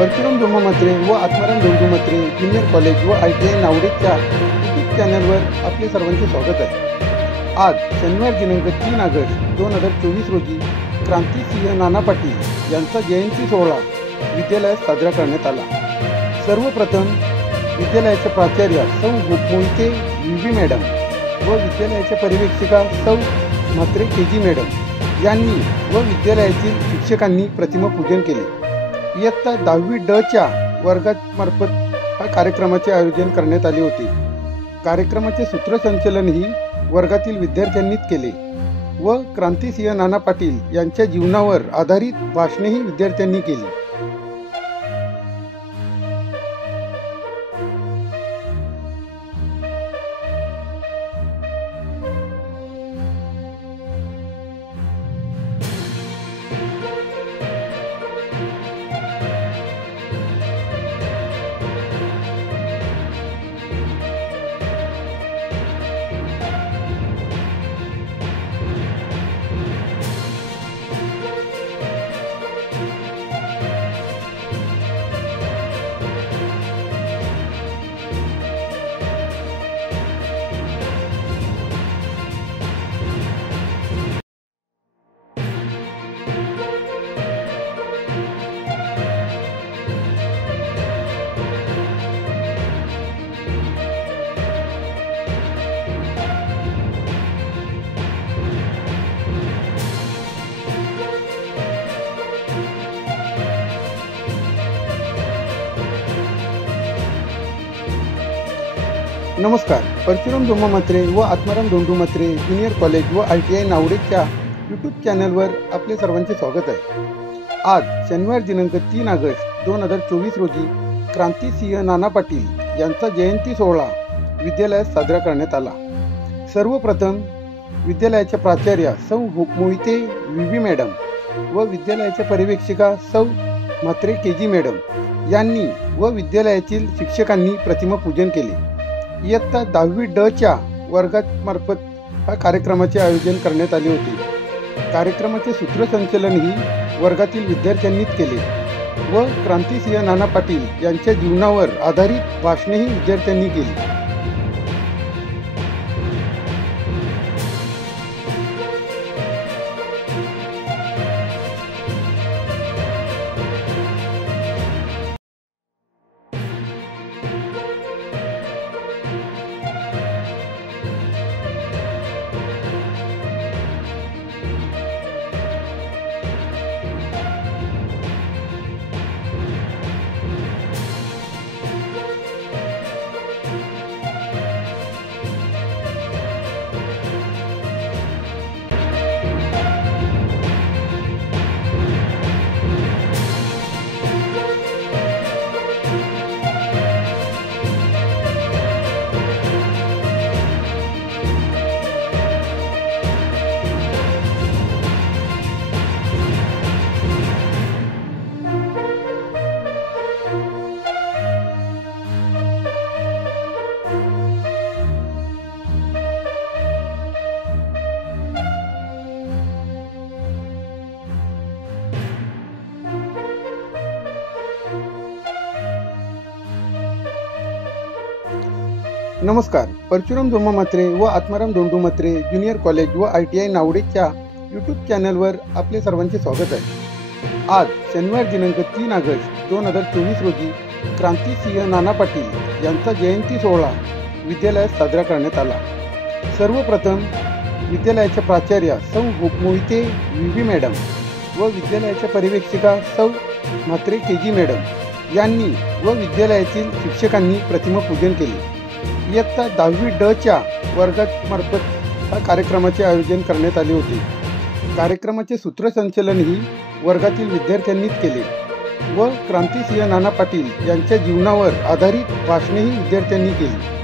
परशुराम धोमामात्रे व Atmaram धोंडूमात्रे junior college व ITI नावडेच्या YouTube चॅनलवर आपले सर्वांचे स्वागत आहे। आज शनिवार दिनांक 3 ऑगस्ट 2024 रोजी क्रांतिसिंह नाना पाटील यांचा जयंती सोहळा विद्यालयात साजरा करण्यात आला। सर्वप्रथम विद्यालयाच्या प्राचार्या सौ मोहिते VV मॅडम व विद्यालयाच्या पर्यवेक्षिका सौ म्हात्रे KG मॅडम यांनी व विद्यालयातील शिक्षकांनी प्रतिमा पूजन केले। इयत्ता 10वी ड च्या वर्गामार्फत हा कार्यक्रमाचे आयोजन करण्यात आले होते। कार्यक्रमाचे सूत्रसंचालनही वर्गातील विद्यार्थ्यांनीच केले व क्रांतिसिंह नाना पाटील यांच्या जीवनावर आधारित भाषणेही विद्यार्थ्यांनी केली। नमस्कार, परशुराम धोमामात्रे व आत्माराम धोंडूमात्रे ज्युनियर कॉलेज व ITI नावडेच्या यूट्यूब चॅनलवर आपले सर्वांचे स्वागत आहे। आज शनिवार दिनांक 3 ऑगस्ट 2024 रोजी क्रांतिसिंह नाना पाटील यांचा जयंती सोहळा विद्यालयात साजरा करण्यात आला। सर्वप्रथम विद्यालयाच्या प्राचार्या सौ मोहिते VV मॅडम व विद्यालयाच्या पर्यवेक्षिका सौ म्हात्रे KG मॅडम यांनी व विद्यालयातील शिक्षकांनी प्रतिमा पूजन केले। इयत्ता 10वी ड च्या वर्गामार्फत हा कार्यक्रमाचे आयोजन करण्यात आले होते। कार्यक्रमाचे सूत्रसंचालनही वर्गातील विद्यार्थ्यांनीच केले व क्रांतिसिंह नाना पाटील यांच्या जीवनावर आधारित भाषणेही विद्यार्थ्यांनी केली। नमस्कार, परशुराम धोमामात्रे व आत्माराम धोंडूमात्रे ज्युनियर कॉलेज व ITI नावडेच्या यूट्यूब चॅनलवर आपले सर्वांचे स्वागत आहे। आज शनिवार दिनांक 3 ऑगस्ट 2024 रोजी क्रांतिसिंह नाना पाटील यांचा जयंती सोहळा विद्यालयात साजरा करण्यात आला। सर्वप्रथम विद्यालयाच्या प्राचार्या सौ मोहिते VV मॅडम व विद्यालयाच्या पर्यवेक्षिका सौ म्हात्रे KG मॅडम यांनी व विद्यालयातील शिक्षकांनी प्रतिमा पूजन केले। इयत्ता 10वी ड च्या वर्गामार्फत हा कार्यक्रमाचे आयोजन करण्यात आले होते। कार्यक्रमाचे सूत्रसंचालनही वर्गातील विद्यार्थ्यांनीच केले व क्रांतिसिंह नाना पाटील यांच्या जीवनावर आधारित भाषणेही विद्यार्थ्यांनी केली।